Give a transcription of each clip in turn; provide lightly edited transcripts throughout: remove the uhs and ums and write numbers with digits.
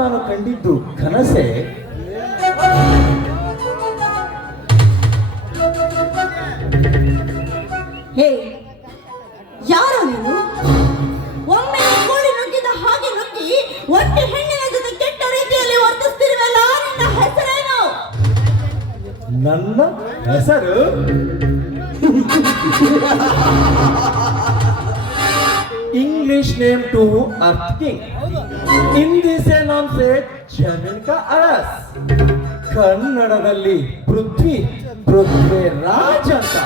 ನಾನು ಕಂಡಿದ್ದು ಕನಸೆ? ಹೇ, ಯಾರೋ ನೀನು? ಒಮ್ಮೆ ಕೋಳಿ ನುಗ್ಗಿದ ಹಾಗೆ ನುಗ್ಗಿ ಒಟ್ಟು ಹೆಣ್ಣಿನ ಜೊತೆ ಕೆಟ್ಟ ರೀತಿಯಲ್ಲಿ ವರ್ತಿಸ್ತಿರುವಲ್ಲ, ನಿನ್ನ ಹೆಸರೇನು? ನನ್ನ ಹೆಸರು English name to earth king, Hindi ಸೇ ನಾಮ್ ಸೇ ಜಮೀನ್ ಕಾ ಅರಸ್, ಕನ್ನಡದಲ್ಲಿ ಪೃಥ್ವಿರಾಜ್ ಅಂತ.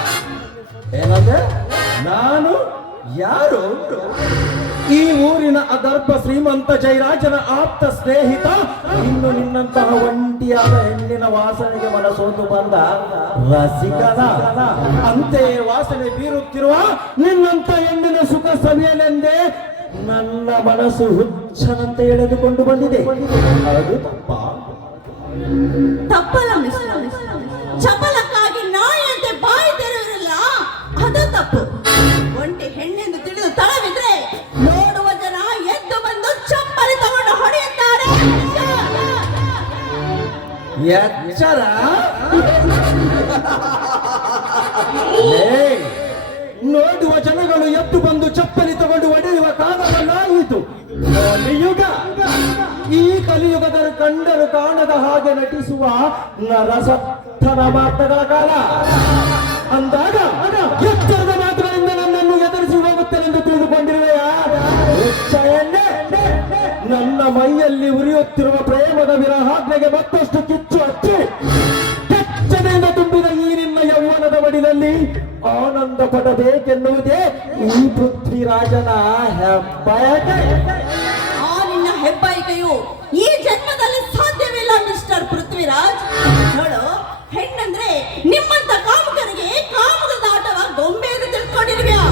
ಏನಂದ್ರೆ ನಾನು ಯಾರು? ಈ ಊರಿನ ಅದರ್ಭ ಶ್ರೀಮಂತ ಜಯರಾಜನ ಆಪ್ತ ಸ್ನೇಹಿತ. ಇನ್ನು ನಿನ್ನಂತಹ ಒಂಟಿಯಾದ ಹೆಣ್ಣಿನ ವಾಸನೆಗೆ ಮನಸೋತು ಬಂದ ರಸಿಕನ. ಅಂತೆಯೇ ವಾಸನೆ ಬೀರುತ್ತಿರುವ ನಿನ್ನಂತ ಹೆಣ್ಣಿನ ಸುಖ ಸವಿಯಲೆಂದೇ ನನ್ನ ಮನಸ್ಸು ಹುಚ್ಚನಂತೆ ಎಳೆದುಕೊಂಡು ಬಂದಿದೆ. ಅದು ತಪ್ಪಲ್ಲ ಮಿಸ್ಟರ್. ಚಪಲಕ್ಕಾಗಿ ನಾಯಿಯಂತೆ ಬಾಯಿ ತೆರೆಯಿರಲ್ಲ, ಅದು ತಪ್ಪು. ಒಂಟಿ ಹೆಣ್ಣೆಂದು ತಿಳಿದು ತಳವಿದ್ರೆ ನೋಡುವ ಜನ ಎದ್ದು ಬಂದು ಚಪ್ಪಲಿ ತಗೊಂಡು ಹೊಡೆಯುತ್ತಾರೆ. ಎಚ್ಚರ. ನೋಡುವ ಜನಗಳು ಎದ್ದು ಬಂದು ಚಪ್ಪಲಿ ತಗೊಂಡು ಹೊಡೆಯುವ ಕಾಲವನ್ನಾಯಿತು ಕಲಿಯುಗ. ಈ ಕಲಿಯುಗದ ಕಂಡರು ಕಾಣದ ಹಾಗೆ ನಟಿಸುವ ನರಸತ್ತನ ಮಾತುಗಳ ಕಾಲ. ಅಂದಾಗ ಎತ್ತರದ ಮಾತುಗಳಿಂದ ನನ್ನನ್ನು ಎದುರಿಸಿ ಹೋಗುತ್ತೇನೆಂದು ತಿಳಿದುಕೊಂಡಿರುವೆಯಾ? ನನ್ನ ಮೈಯಲ್ಲಿ ಉರಿಯುತ್ತಿರುವ ಪ್ರೇಮದ ವಿರಹಾಗ್ನೆಗೆ ಮತ್ತಷ್ಟು ಕಿಚ್ಚು ಹಚ್ಚಿ ಕೆಚ್ಚನೆಯಿಂದ ತುಂಬಿದ ಈ ನಿನ್ನ ಯೌವನದ ಮಡಿಲಲ್ಲಿ ಆನಂದ ಪಡಬೇಕೆನ್ನುವುದೇ ಈ ಪೃಥ್ವಿರಾಜನ ಹೆಬ್ಬಯಕೆ. ಆ ನಿನ್ನ ಹೆಬ್ಬಯಕೆಯು ಈ ಜನ್ಮದಲ್ಲಿ ಸಾಧ್ಯವಿಲ್ಲ ಮಿಸ್ಟರ್ ಪೃಥ್ವಿರಾಜ್. ನೋಡು, ಹೆಣ್ಣಂದ್ರೆ ನಿಮ್ಮಂತ ಕಾಮುಕರಿಗೆ ಕಾಮುಕದ ಆಟವ ಗೊಂಬೆ ಎಂದು ತಿಳ್ಕೊಂಡಿರುವ್ಯಾ?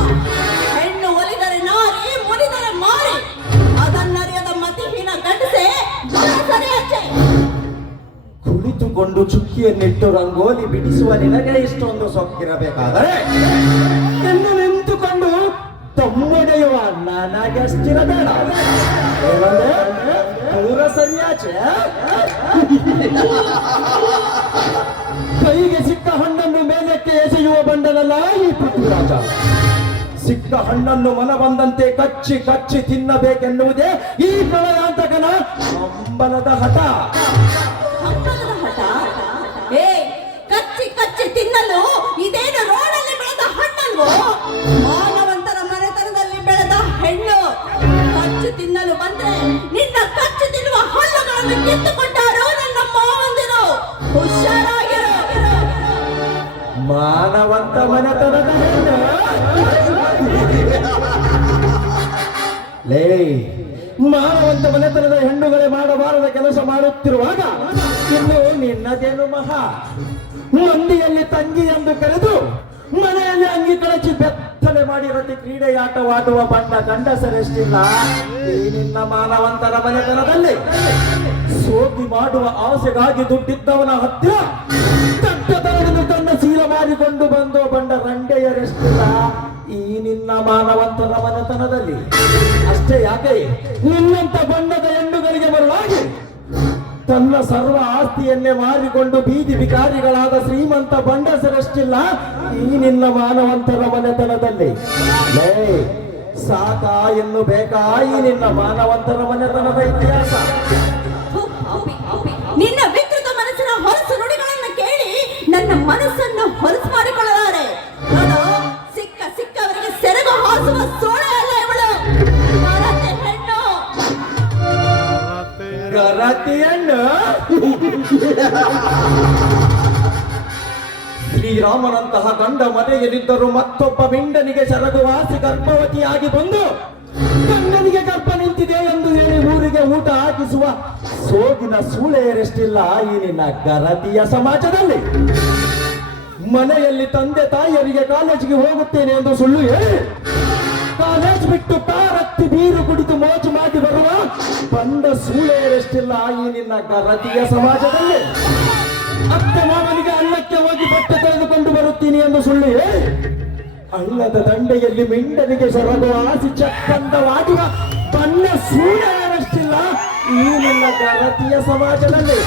ಹೆಣ್ಣು ಒಲಿದರೆ ನಾರಿ, ಮುನಿದರೆ ಮಾರಿ. ಅದನ್ನರಿಯದ ಮತಿಹೀನ ಗಂಡಸೆ ಸರಿಯಚ್ಚೆ. ಕುಳಿತುಕೊಂಡು ಚುಕ್ಕಿಯನ್ನಿಟ್ಟು ರಂಗೋಲಿ ಬಿಡಿಸುವ ನಿನಗೆ ಇಷ್ಟೊಂದು ಸೊಕ್ಕಿರಬೇಕಾದರೆ ಎಂದು ನಿಂತುಕೊಂಡು ತಮ್ಮೊಡೆಯುವ ನನಗಷ್ಟಿರಬೇಡ. ಪೂರ ಸರಿಯಾಚೆ. ಕೈಗೆ ಸಿಕ್ಕ ಹಣ್ಣನ್ನು ಮೇಲಕ್ಕೆ ಎಸೆಯುವ ಬಂಡನಲ್ಲ ಈ ಪೃಥ್ವಿರಾಜ. ಸಿಕ್ಕ ಹಣ್ಣನ್ನು ಮನ ಬಂದಂತೆ ಕಚ್ಚಿ ಕಚ್ಚಿ ತಿನ್ನಬೇಕೆನ್ನುವುದೇ ಈ ಪ್ರಳಯಾಂತಕನ ಹಂಬಲದ ಹಠ. ಹಂಬಲದ ಹಠ? ಏ, ಕಚ್ಚಿ ಕಚ್ಚಿ ತಿನ್ನಲು ಇದೇನು ರೋಡಲ್ಲಿ ಬೆಳೆದ ಹಣ್ಣಲ್ವೋ? ಮಾನವಂತರ ಮನೆತನದಲ್ಲಿ ಬೆಳೆದ ಹೆಣ್ಣು. ಕಚ್ಚಿ ತಿನ್ನಲು ಬಂದ್ರೆ ನಿನ್ನ ಕಚ್ಚಿ ತಿನ್ನುವ ಹಣ್ಣುಗಳನ್ನು ಕಿತ್ತುಕೊಂಡಾರೋ ನನ್ನ ಮಾವಂದಿರು. ಹುಷಾರಾಗಿರು. ಮಾನವಂತ ಮನೆತನದ ಹೆಣ್ಣು. ಲೇ, ಮಾನವಂತ ಮನೆತನದ ಹೆಣ್ಣುಗಳೇ ಮಾಡಬಾರದ ಕೆಲಸ ಮಾಡುತ್ತಿರುವಾಗ ಇನ್ನು ನಿನ್ನದೇನು ಮಹಾ? ಮಂದಿಯಲ್ಲಿ ತಂಗಿ ಎಂದು ಕರೆದು ಮನೆಯಲ್ಲಿ ಅಂಗಿ ಕಳಚಿ ಬೆತ್ತಲೆ ಮಾಡಿ ರತಿ ಕ್ರೀಡೆಯಾಟವಾಡುವ ಬಣ್ಣ ಗಂಡಸರೆಷ್ಟಿಲ್ಲ ಈ ನಿನ್ನ ಮಾನವಂತರ ಮನೆತನದಲ್ಲಿ. ಸೋಗಿ ಮಾಡುವ ಆಸೆಗಾಗಿ ದುಡ್ಡಿದ್ದವನ ಹತ್ತಿರ ತಟ್ಟತನದಿಂದ ತನ್ನ ಶೀಲ ಮಾಡಿಕೊಂಡು ಬಂದು ಬಂಡ ರಂಡೆಯರೆಷ್ಟಿಲ್ಲ ಈ ನಿನ್ನ ಮಾನವಂತರ ಮನೆತನದಲ್ಲಿ. ಅಷ್ಟೇ ಯಾಕೆ, ನಿನ್ನಂತ ಬಣ್ಣದ ಹೆಣ್ಣುಗಳಿಗೆ ಬರುವಾಗಿ ತನ್ನ ಸರ್ವ ಆಸ್ತಿಯನ್ನೇ ಮಾರಿಕೊಂಡು ಬೀದಿ ಬಿಕಾರಿಗಳಾದ ಶ್ರೀಮಂತ ಬಂಡಸರಷ್ಟಿಲ್ಲ ಈ ನಿನ್ನ ಮಾನವಂತರ ಮನೆತನದಲ್ಲಿ. ಲೇ, ಸಾಕಾ ಎನ್ನು ಬೇಕಾ ಈ ನಿನ್ನ ಮಾನವಂತರ ಮನೆತನದ ಇತಿಹಾಸ? ನಿನ್ನ ವಿಕೃತ ಮನಸ್ಸಿನ ಹೊಲಸು ನುಡಿಗಳನ್ನು ಕೇಳಿ ನನ್ನ ಮನಸ್ಸನ್ನು ಹೊಲಸು ಮಾಡಿಕೊಳ್ಳಲಾರೆ. ಸಿಕ್ಕವರಿಗೆ ಸೆರಗು ಹಾಸುವ ಸೋಳೆ ಅಲ್ಲ ಇವಳು. ಗರತಿ ಹೆಣ್ಣು. ಗರತಿ ಹೆಣ್ಣು. ಶ್ರೀರಾಮನಂತಹ ಗಂಡ ಮನೆಯಲ್ಲಿದ್ದರೂ ಮತ್ತೊಬ್ಬ ಮಿಂಡನಿಗೆ ಸೆರಗುವಾಸಿ ಗರ್ಭವತಿಯಾಗಿ ಬಂದು ಗಂಡನಿಗೆ ಗರ್ಭ ನಿಂತಿದೆ ಎಂದು ಹೇಳಿ ಊರಿಗೆ ಊಟ ಹಾಕಿಸುವ ಸೋಗಿನ ಸೂಳೆಯರೆಷ್ಟಿಲ್ಲ ಈ ನಿನ್ನ ಗರತಿಯ ಸಮಾಜದಲ್ಲಿ. ಮನೆಯಲ್ಲಿ ತಂದೆ ತಾಯಿಯರಿಗೆ ಕಾಲೇಜಿಗೆ ಹೋಗುತ್ತೇನೆ ಎಂದು ಸುಳ್ಳು ಹೇಳಿ ಕಾಲೇಜ್ ಬಿಟ್ಟು ಕಾರತ್ತಿ ಬೀರು ಕುಡಿದು ಮೋಜು ಮಾಡಿ ಬರುವ ಬಂದ ಸೂಳೆಯರೆಷ್ಟಿಲ್ಲ ಈ ನಿನ್ನ ಗರತಿಯ ಸಮಾಜದಲ್ಲಿ. ಅತ್ತೆ ಮಾವನಿಗೆ ಅನ್ನಕ್ಕೆ ಹೋಗಿ ಬಟ್ಟೆ ತೆಗೆದುಕೊಂಡು ಬರುತ್ತೀನಿ ಎಂದು ಸುಳ್ಳು ಹೇಳಿ ಹಳ್ಳದ ದಂಡೆಯಲ್ಲಿ ಮಿಂಡನಿಗೆ ಸೊರಗುವ ಆಸಿ ಚಕ್ಕಂದವಾಗುವ ಬಣ್ಣ ಸೂರ್ಯನಷ್ಟಿಲ್ಲ ಈ ನಿನ್ನ ಗರತಿಯ ಸಮಾಜದಲ್ಲಿ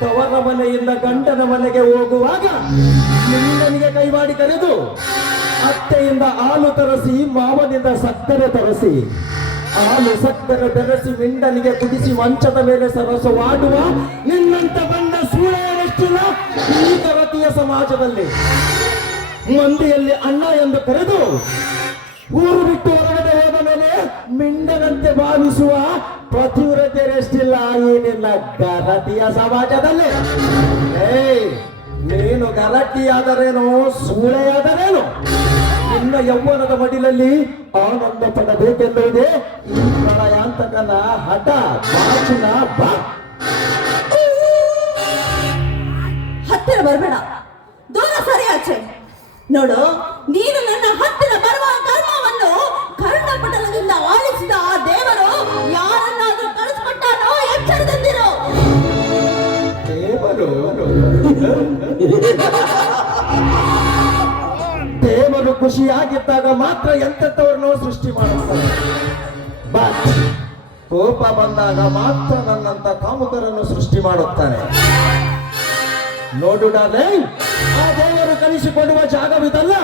ತವರ ಮನೆಯಿಂದ ಗಂಡನ ಮನೆಗೆ ಹೋಗುವಾಗ ನಿನ್ನನಿಗೆ ಕೈ ಮಾಡಿ ಕರೆದು ಅತ್ತೆಯಿಂದ ಹಾಲು ತರಿಸಿ ಮಾವನಿಂದ ಸಕ್ಕರೆ ತರಿಸಿ ಹಾಲು ಸಕ್ಕರೆ ಬೆರೆಸಿ ಮಿಂಡನಿಗೆ ಕುದಿಸಿ ಮಂಚದ ಮೇಲೆ ಸರಸವಾಡುವ ನಿನ್ನಂತ ಬಂದ ಸೂಳೆಯರಷ್ಟಿಲ್ಲ ಈ ಗರತಿಯ ಸಮಾಜದಲ್ಲಿ ಮಂದಿಯಲ್ಲಿ ಅಣ್ಣ ಎಂದು ಕರೆದು ಊರು ಬಿಟ್ಟು ಹೊರಗಡೆ ಹೋದ ಮೇಲೆ ಮಿಂಡನಂತೆ ಭಾವಿಸುವ ಪತಿವ್ರತೆಯರಷ್ಟಿಲ್ಲ ಈ ನಿನ್ನ ಗರತಿಯ ಸಮಾಜದಲ್ಲಿ. ನೀನು ಗರಟಿಯಾದರೇನೋ ಸೂಳೆಯಾದರೇನು ನಿನ್ನ ಯೌವನದ ಮಡಿಲಲ್ಲಿ ಆನಂದ ಪಡಬೇಕೆನ್ನುವುದೇ ಈ ಪ್ರಳಯಾಂತಕನ ಹಠ ಬಾಚಿನ ಬಾ. ಹತ್ತಿರ ಬರಬೇಡ, ದೂರ ಸರಿ ಆಚೆ. ನೋಡು, ನೀನು ನನ್ನ ಹತ್ತಿರ ಬರುವ ಕರ್ಮವನ್ನು ಕರ್ಣಪಟಲದಿಂದ ಆಲಿಸಿದ ಆ ದೇವರು ಯಾರನ್ನಾದ್ರೂ ಕಳಿಸ್ಕೊಟ್ಟಾನೋ ಎಚ್ಚರದಿಂದಿರು. ದೇವರು ಖುಷಿಯಾಗಿದ್ದಾಗ ಮಾತ್ರ ಎಂತೆಂಥವ್ರನ್ನೋ ಸೃಷ್ಟಿ ಮಾಡುತ್ತಾರೆ. ಬಟ್ ಕೋಪ ಬಂದಾಗ ಮಾತ್ರ ನನ್ನಂತ ಕಾಮುಕರನ್ನು ಸೃಷ್ಟಿ ಮಾಡುತ್ತಾನೆ. ನೋಡು ಡಾರ್ಲಿಂಗ್, ಆ ದೇವರು ಕಲಿಸಿಕೊಡುವ ಜಾಗವಿದಲ್ಲ.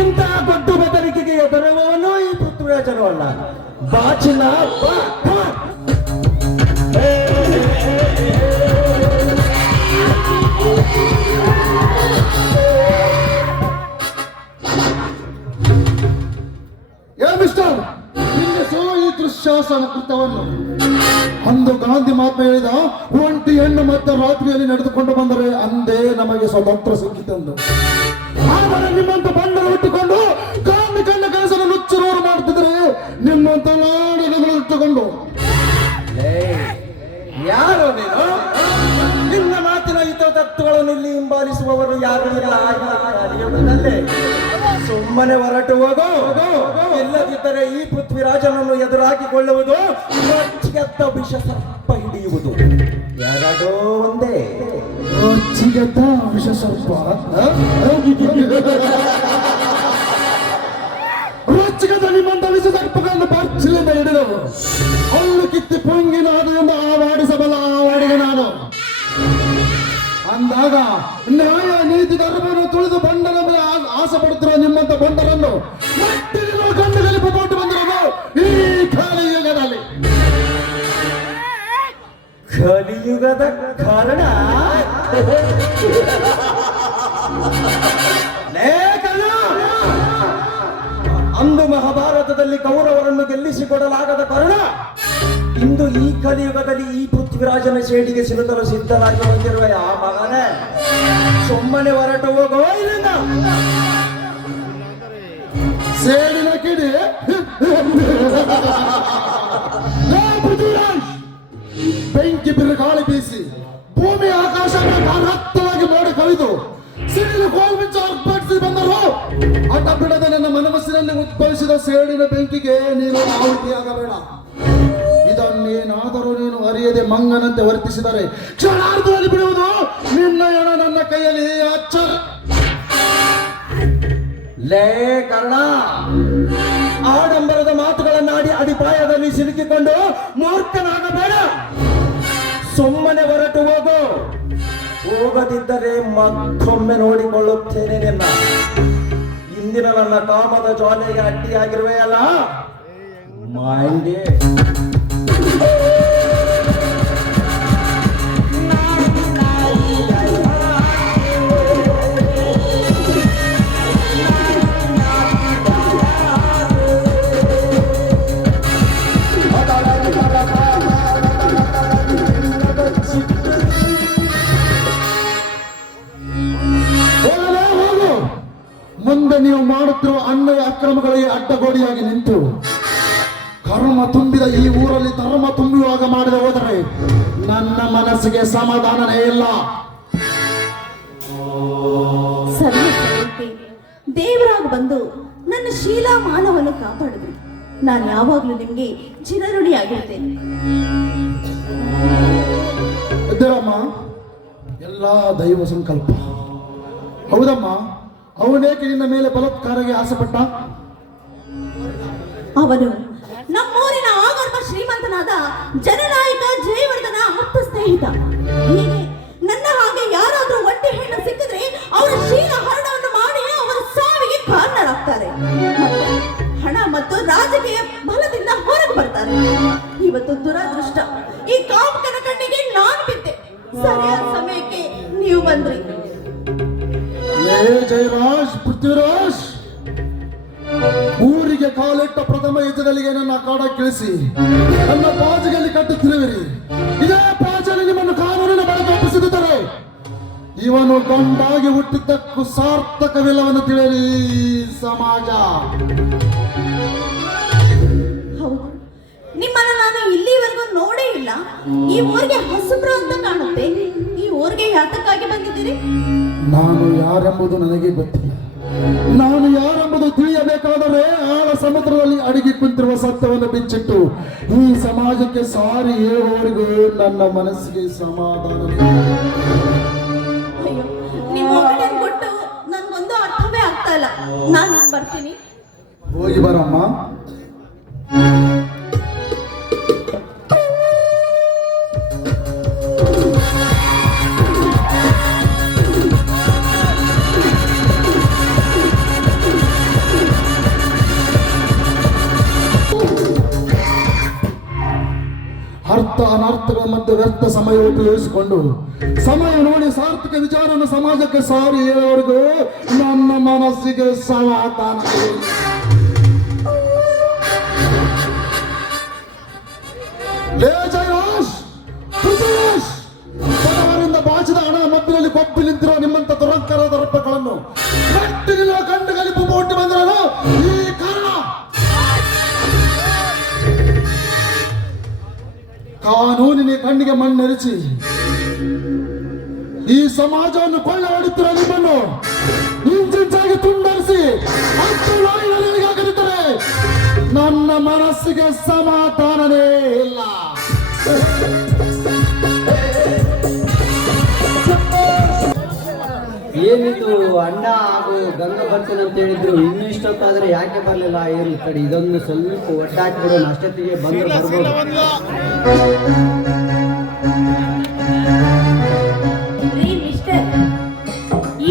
ಇಂತಹ ದೊಡ್ಡ ಬೆದರಿಕೆಗೆ ಎದುರುವವನು ಈ ಪೃಥ್ವಿರಾಜನವಲ್ಲ. ಬಾಚಿನ ಬಾ. ಮಿಸ್ಟರ್, ನಿನ್ನೆ ಈ ದುಶ್ಯಾಸನ ಕೃತ್ಯವನ್ನು ಅಂದು ಗಾಂಧಿ ಮಾತು ಹೇಳಿದ, ಒಂಟಿ ಹೆಣ್ಣು ಮತ್ತೆ ರಾತ್ರಿಯಲ್ಲಿ ನಡೆದುಕೊಂಡು ಬಂದರೆ ಅಂದೇ ನಮಗೆ ಸ್ವತಂತ್ರ ಸಿಕ್ಕಿತೆಂದು. ಆದರೆ ನಿಮ್ಮಂತ ಬಂಡರು ಇಟ್ಟುಕೊಂಡು ಗಾಂಧಿ ಕಣ್ಣ ಕೆಲಸದ ನುಚ್ಚುನೂರು ಮಾಡುತ್ತಿದ್ರೆ ನಿಮ್ಮಂತ ನಾಡಿಗಳು ಇಟ್ಟುಕೊಂಡು ಯಾರು ನೀನು? ನಿನ್ನ ಮಾತಿನ ಹಿತತತ್ವಗಳನ್ನು ಇಲ್ಲಿ ಹಿಂಬಾಲಿಸುವವರು ಯಾರು ಇಲ್ಲ. ಸುಮ್ಮನೆ ಹೊರಟು ಹೋಗೋ. ಇಲ್ಲದಿದ್ದರೆ ಈ ಪೃಥ್ವಿರಾಜನನ್ನು ಎದುರಾಗಿಕೊಳ್ಳುವುದು ರೊಚ್ಚಿಗೆದ್ದ ವಿಷ ಸರ್ಪ ಹಿಡಿಯುವುದು ಯಾರಾದೋ ಒಂದೇ. ರೊಚ್ಚಿಗೆದ್ದ ವಿಷ ಸರ್ಪ ರೊಚ್ಚಿಗೆದ್ದ ನಿಮ್ಮಂತ ವಿಷ ಸರ್ಪಗಳನ್ನು ಬರ್ಚಿಲಿಂದ ಹಿಡಿದು ಹಲ್ಲು ಕಿತ್ತಿ ಪೊಂಗಿನಾದೆಂದು ಆವಾಡಿಸಬಲ್ಲ ಆವಾಡಿಗೆ ನಾನು ಅಂದಾಗ ನ್ಯಾಯ ನೀತಿ ಧರ್ಮವನ್ನು ತುಳಿದು ಬಂಡರ ಮೇಲೆ ಆಸೆ ಪಡುತ್ತಿರುವ ನಿಮ್ಮಂತ ಬಂಡರನ್ನು ಗಂಡು ಗಲಿಪು ಕೊಟ್ಟು ಬಂದಿರೋದು ಈ ಕಲಿಯುಗದಲ್ಲಿ. ಕಲಿಯುಗದ ಕಾರಣ ಅಂದು ಮಹಾಭಾರತದಲ್ಲಿ ಕೌರವರನ್ನು ಗೆಲ್ಲಿಸಿಕೊಡಲಾಗದ ಕಾರಣ ಇಂದು ಈ ಕಲಿಯುಗದಲ್ಲಿ ಈ ಪೃಥ್ವಿರಾಜನ ಶೇಡಿಗೆ ಸಿಲುಕಲು ಸಿದ್ಧರಾಗಿ ಹೊಂದಿರುವ ಆ ಮಗನೇ ಸುಮ್ಮನೆ ಹೊರಟು ಹೋಗೋ. ಇಲ್ಲಿಂದ ಸೇಡಿನ ಕಿಡಿ ಬೆಂಕಿ ಬಿರುಗಾಳಿ ಬೀಸಿ ಭೂಮಿ ಆಕಾಶ ಹತ್ತವಾಗಿ ಮೋಡ ಕವಿದು ಸಿಡಿಲು ಗೋಲ್ಮಿಂಚ ಅರ್ಪಡಿಸಿ ಬಂದರು. ಅಡ್ಡ ಬಿಡದೆ ನನ್ನ ಮನಸ್ಸಿನಲ್ಲಿ ಉದ್ಭವಿಸಿದ ಸೇಡಿನ ಬೆಂಕಿಗೆ ನೀನು ಆಹುತಿಯಾಗಬೇಡ. ಇದನ್ನೇನಾದರೂ ನೀನು ಅರಿಯದೆ ಮಂಗನಂತೆ ವರ್ತಿಸಿದರೆ ಕ್ಷಣಾರ್ಧದಲ್ಲಿ ಬಿಡುವುದು ನಿನ್ನ ಹೆಣ ನನ್ನ ಕೈಯಲ್ಲಿ ಅಚ್ಚರ. ಲೇ ಕರ್ಣ, ಆಡಂಬರದ ಮಾತುಗಳನ್ನಾಡಿ ಅಡಿಪಾಯದಲ್ಲಿ ಸಿಲುಕಿಕೊಂಡು ಮೂರ್ಖನಾಗಬೇಡ. ಸುಮ್ಮನೆ ಹೊರಟು ಹೋಗು. ಹೋಗದಿದ್ದರೆ ಮತ್ತೊಮ್ಮೆ ನೋಡಿಕೊಳ್ಳುತ್ತೇನೆ ನಿನ್ನ. ಇಂದಿನ ನನ್ನ ಕಾಮದ ಜ್ವಾಲೆಗೆ ಅಡ್ಡಿಯಾಗಿರುವೆಯಲ್ಲ, ಮಾಂಡೆ. ಮುಂದೆ ನೀವು ಮಾಡುತ್ತಿರುವ ಅನ್ಯಾಯ ಅಕ್ರಮಗಳಿಗೆ ಅಡ್ಡಗೋಡಿಯಾಗಿ ನಿಂತು ಕರ್ಮ ತುಂಬಿದ ಈ ಊರಲ್ಲಿ ಧರ್ಮ ತುಂಬುವಾಗ ಮಾಡದೆ ಹೋದರೆ ನನ್ನ ಮನಸ್ಸಿಗೆ ಸಮಾಧಾನನೇ ಇಲ್ಲ. ಸರಿ, ದೇವರಾಗ ಬಂದು ನನ್ನ ಶೀಲಾ ಮಾನವನ್ನು ಕಾಪಾಡಿದ್ರಿ. ನಾನು ಯಾವಾಗ್ಲೂ ನಿಮ್ಗೆ ಚಿರಋಣಿಯಾಗಿರ್ತೇನೆ. ಇದ್ದರಮ್ಮ, ಎಲ್ಲ ದೈವ ಸಂಕಲ್ಪ. ಹೌದಮ್ಮ, ಅವನೇಕೆ ನಿನ್ನ ಮೇಲೆ ಬಲಾತ್ಕಾರಕ್ಕೆ ಆಸೆಪಟ್ಟ? ಅವನು ನಮ್ಮೂರಿನ ಆಗರ್ಭ ಶ್ರೀಮಂತನಾದ ಜನನಾಯಕ ಜಯವರ್ಧನ ಆಪ್ತ ಸ್ನೇಹಿತ. ಹೀಗೆ ನನ್ನ ಹಾಗೆ ಯಾರಾದ್ರೂ ಒಂಟಿ ಹೆಣ್ಣು ಸಿಕ್ಕಿದ್ರೆ ಅವರ ಶೀಲ ಹರಣವನ್ನು ಮಾಡಿ ಅವರ ಸಾವಿಗೆ ಕಾರಣರಾಗ್ತಾರೆ. ಮತ್ತೆ ಹಣ ಮತ್ತು ರಾಜಕೀಯ ಬಲದಿಂದ ಹೊರಗೆ ಬರ್ತಾರೆ. ಇವತ್ತು ದುರದೃಷ್ಟ, ಈ ಕಾಮಕನ ಕಣ್ಣಿಗೆ ನಾನು ಬಿದ್ದೆ. ಸರಿಯಾದ ಸಮಯಕ್ಕೆ ನೀವು ಬಂದ್ರಿ. ಜಯರಾಜ್, ಪೃಥ್ವಿರಾಜ್, ಊರಿಗೆ ಕಾಲಿಟ್ಟ ಪ್ರಥಮ ಯುದ್ಧಗಳಿಗೆ ನನ್ನ ಕಾಡಕ್ಕಿಳಿಸಿ ನನ್ನ ಬಾಜಿನಲ್ಲಿ ಕಟ್ಟುತ್ತಿರುವಿರಿ. ಇದೇ ಬಾಜಲ್ಲಿ ನಿಮ್ಮನ್ನು ಕಾನೂನಿನ ಬಳಿಗೆ ಒಪ್ಪಿಸಿರುತ್ತಾರೆ. ಇವನು ಗಂಡಾಗಿ ಹುಟ್ಟಿದ್ದಕ್ಕೂ ಸಾರ್ಥಕವಿಲ್ಲವೆಂದು ತಿಳಿಯಲಿ ಸಮಾಜ. ಹೌದು, ನಿಮ್ಮನ್ನ ನಾನು ಇಲ್ಲಿವರೆಗೂ ನೋಡೇ ಇಲ್ಲ. ಈ ಊರಿಗೆ ಹೊಸಬ್ರು ಅಂತ ಕಾಣುತ್ತೆ. ಈ ಊರಿಗೆ ಯಾತಕ್ಕಾಗಿ ಬಂದಿದ್ದೀರಿ? ನಾನು ಯಾರೆಂಬುದು ನನಗೆ ಗೊತ್ತಿಲ್ಲ. ನಾನು ಯಾರೆಂಬುದು ತಿಳಿಯಬೇಕಾದರೆ ಆಳ ಸಮುದ್ರದಲ್ಲಿ ಅಡಗಿ ಕುಂತಿರುವ ಸತ್ಯವನ್ನು ಬಿಚ್ಚಿಟ್ಟು ಈ ಸಮಾಜಕ್ಕೆ ಸಾರಿ ಹೇಳುವವರೆಗೂ ನನ್ನ ಮನಸ್ಸಿಗೆ ಸಮಾಧಾನ. ಅಯ್ಯೋ, ನಿಮ್ಮ ಒಗಟನ್ನು ಕೊಟ್ಟು ನನ್ಗೊಂದು ಅರ್ಥವೇ ಆಗ್ತಾ ಇಲ್ಲ. ನಾನು ಬರ್ತೀನಿ. ಹೋಗಿ ಬರಮ್ಮ. ಅರ್ಥ ಅನರ್ಥಗಳ ಮಧ್ಯೆ ವ್ಯರ್ಥ ಸಮಯ ಉಪಯೋಗಿಸಿಕೊಂಡು ಸಮಯ ನೋಡಿ ಸಾರ್ಥಕ ವಿಚಾರವನ್ನು ಸಮಾಜಕ್ಕೆ ಸಾರಿ ಹೇಳುವವರೆಗೂ ನನ್ನ ಮನಸ್ಸಿಗೆ ಸಮಾಧಾನ. ಲೇ ಜಯರಾಜ್, ಪೃಥ್ವಿರಾಜ್, ಬಡವರಿಂದ ಬಾಚಿದ ಹಣ ಮಧ್ಯದಲ್ಲಿ ಕೊಪ್ಪಿ ನಿಂತಿರುವ ನಿಮ್ಮಂತ ದುರಂಕಾರ ದರ್ಪಗಳನ್ನು ಕಟ್ಟಿನ ಗಂಡುಗಲಿಪು ಬೋಟಿ ಬಂದಿರಲು ಈ ಕಾರಣ. ಕಾನೂನಿನ ಕಣ್ಣಿಗೆ ಮಣ್ಣೆರಚಿ ಈ ಸಮಾಜವನ್ನು ಕೊಳ್ಳೆ ಹೊಡುತ್ತಿರುವ ನಿಮ್ಮನ್ನು ಇಂಚಿಂಚಾಗಿ ತುಂಡರಿಸಿ ಹಾಕಲಿದ್ದರೆ ನನ್ನ ಮನಸ್ಸಿಗೆ ಸಮಾಧಾನವೇ ಇಲ್ಲ. ಏನಿದು ಅಣ್ಣ ಹಾಗೂ ಗಂಗಾ ಬರ್ತೀನಿ ಅಂತ ಹೇಳಿದ್ರು, ಇನ್ನೂ ಇಷ್ಟೊತ್ತಾದ್ರೆ ಯಾಕೆ ಬರಲಿಲ್ಲ? ಇರ್ಲಿ ಕಡೆ, ಇದೊಂದು ಸ್ವಲ್ಪ ಒಟ್ಟಾಕ್ಬಿಡೋಣ, ಅಷ್ಟೊತ್ತಿಗೆ ಬಂದು ಬರ್ಬೋದು.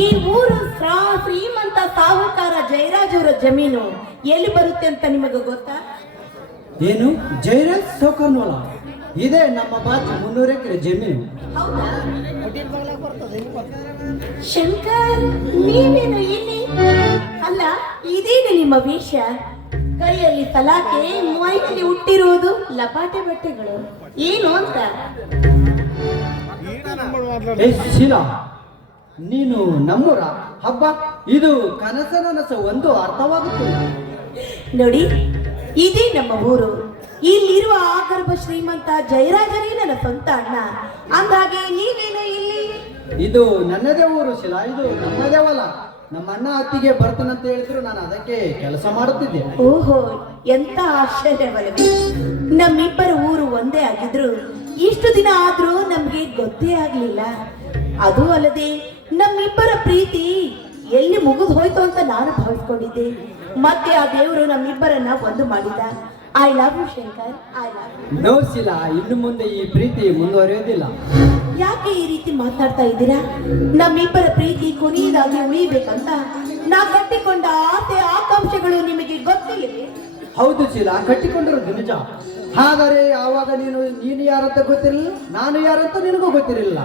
ಈ ಊರು ಶ್ರೀಮಂತ ಸಾಹುಕಾರ ಜಯರಾಜ್ ಅವರ ಜಮೀನು ಎಲ್ಲಿ ಬರುತ್ತೆ ಅಂತ ನಿಮಗೆ ಗೊತ್ತಾ? ಏನು, ಜಯರಾಜ್ ಸೌಕರ್ನೋಲ? ಇದೇ ನಮ್ಮ ಬಾಜು 300 ಎಕರೆ ಜಮೀನು. ಹೌದಾ? ಶಂಕರ್, ನೀವೇನು ಇಲ್ಲಿ? ಅಲ್ಲ, ಇದೇನು ನಿಮ್ಮ ವೇಷ? ಕೈಯಲ್ಲಿ ತಲಾಕೆ, ಮೈಯಲ್ಲಿ ಹುಟ್ಟಿರುವುದು ಲಪಾಟೆ ಬಟ್ಟೆಗಳು, ಏನು ಅಂತ? ಏ ಶೀಲಾ, ನೀನು ನಮ್ಮೂರ ಹಬ್ಬ? ಇದು ಕನಸ ಒಂದು ಅರ್ಥವಾಗುತ್ತಿಲ್ಲ. ನೋಡಿ, ಇದೇ ನಮ್ಮ ಊರು. ಇಲ್ಲಿರುವ ಆಗರ್ಭ ಶ್ರೀಮಂತ ಜಯರಾಜನೇ ನನ್ನ ಸ್ವಂತ ಅಣ್ಣ. ಅಂದಾಗೆ ನೀವೇನು ಇಲ್ಲಿ? ಇದು ನನ್ನದೇ ಊರು ಶೀಲಾ, ಇದು ನಮ್ಮದೇ ಹೊಲ. ನಮ್ಮ ಅಣ್ಣ ಅತ್ತಿಗೆ ಬರ್ತಾನಂತ ಹೇಳಿದ್ರು, ನಾನು ಅದಕ್ಕೆ ಕೆಲಸ ಮಾಡುತ್ತಿದ್ದೆ. ಓಹೋ, ಎಂತ ಆಶ್ಚರ್ಯವಲ್ಲವೇ? ನಮ್ಮಿಬ್ಬರ ಊರು ಒಂದೇ ಆಗಿದ್ರು ಇಷ್ಟು ದಿನ ಆದ್ರೂ ನಮ್ಗೆ ಗೊತ್ತೇ ಆಗ್ಲಿಲ್ಲ. ಅದು ಅಲ್ಲದೆ ನಮ್ಮಿಬ್ಬರ ಪ್ರೀತಿ ಎಲ್ಲಿ ಮುಗಿದು ಹೋಯ್ತು ಅಂತ ನಾನು ಭಾವಿಸ್ಕೊಂಡಿದ್ದೆ. ಮತ್ತೆ ಆ ದೇವರು ನಮ್ಮಿಬ್ಬರನ್ನ ಒಂದು ಮಾಡಿದ. I love you Shankar, I love you. No Sheela, ಇನ್ನು ಮುಂದೆ ಈ ಪ್ರೀತಿ ಮುಂದುವರಿಯೋದಿಲ್ಲ. ಯಾಕೆ ಈ ರೀತಿ ಮಾತಾಡ್ತಾ ಇದ್ದೀರಾ? ನಮ್ಮಿಬ್ಬರ ಪ್ರೀತಿ ಕೊನೆಯದಾಗಿ ಉಳಿಬೇಕಂತ ನಾ ಕಟ್ಟಿಕೊಂಡ ಆಸೆ ಆಕಾಂಕ್ಷೆಗಳು ನಿಮಗೆ ಗೊತ್ತಿಲ್ಲವೇ? ಹೌದು ಶೀಲಾ, ಕಟ್ಟಿಕೊಂಡಿರೋದು ನಿಜ. ಆದರೆ ಆವಾಗ ನೀನು ಯಾರಂತ ಗೊತ್ತಿರಲಿಲ್ಲ, ನಾನು ಯಾರಂತ ನಿನಗೂ ಗೊತ್ತಿರಲಿಲ್ಲ.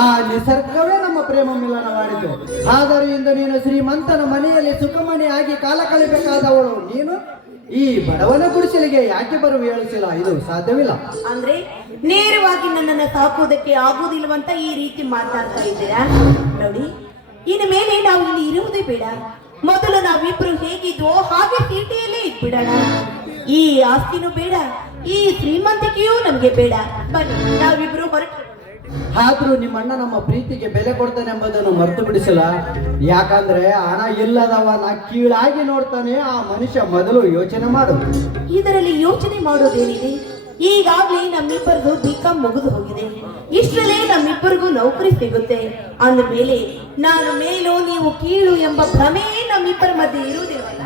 ಆ ನಿಸರ್ಗವೇ ನಮ್ಮ ಪ್ರೇಮ ಮಿಲನ ಮಾಡಿದ್ದು. ಆದ್ದರಿಂದ ನೀನು ಶ್ರೀಮಂತನ ಮನೆಯಲ್ಲಿ ಸುಖಮಣಿ ಆಗಿ ಕಾಲ ಕಳಿಬೇಕಾದವಳು ನೀನು ಈ ಬಡವನ ಗುಡಿಸಲಿಗೆ ಯಾಕೆ ಬರುವ ಹೇಳಿಸಿಲ್ಲ? ಇದು ಸಾಧ್ಯವಿಲ್ಲ. ಅಂದ್ರೆ ನೇರವಾಗಿ ನನ್ನನ್ನು ಸಾಕೋದಕ್ಕೆ ಆಗುವುದಿಲ್ಲವಂತ ಈ ರೀತಿ ಮಾತಾಡ್ತಾ ಇದ್ದೀರಾ? ನೋಡಿ, ಇನ್ನು ಮೇಲೆ ನಾವು ಇಲ್ಲಿ ಇರುವುದೇ ಬೇಡ. ಮೊದಲು ನಾವಿಬ್ರು ಹೇಗಿದ್ವೋ ಹಾಗೆ ತೀಟೆಯಲ್ಲೇ ಇದ್ಬಿಡೋಣ. ಈ ಆಸ್ತಿನೂ ಬೇಡ, ಈ ಶ್ರೀಮಂತಿಕೆಯೂ ನಮ್ಗೆ ಬೇಡ. ಬನ್ನಿ, ನಾವಿಬ್ರು ಹೊರಟು. ಆದ್ರೂ ನಿಮ್ಮಣ್ಣ ನಮ್ಮ ಪ್ರೀತಿಗೆ ಬೆಲೆ ಕೊಡ್ತಾನೆ ಎಂಬುದನ್ನು ಮರೆತು ಬಿಡಿಸಲ್ಲ. ಯಾಕಂದ್ರೆ ಹಣ ಇಲ್ಲದವನ ಕೀಳಾಗಿ ನೋಡ್ತಾನೆ ಆ ಮನುಷ್ಯ. ಮೊದಲು ಯೋಚನೆ ಮಾಡು. ಇದರಲ್ಲಿ ಯೋಚನೆ ಮಾಡೋದೇನಿದೆ? ಈಗಾಗ್ಲೇ ನಮ್ಮಿಬ್ಬರದು B.Com ಮುಗಿದು ಹೋಗಿದೆ. ಇಷ್ಟರಲ್ಲೇ ನಮ್ಮಿಬ್ಬರಿಗೂ ನೌಕರಿ ಸಿಗುತ್ತೆ. ಅಂದಮೇಲೆ ನಾನು ಮೇಲು ನೀವು ಕೀಳು ಎಂಬ ಭ್ರಮೆ ನಮ್ಮಿಬ್ಬರ ಮಧ್ಯೆ ಇರುವುದಿಲ್ಲವಲ್ಲ.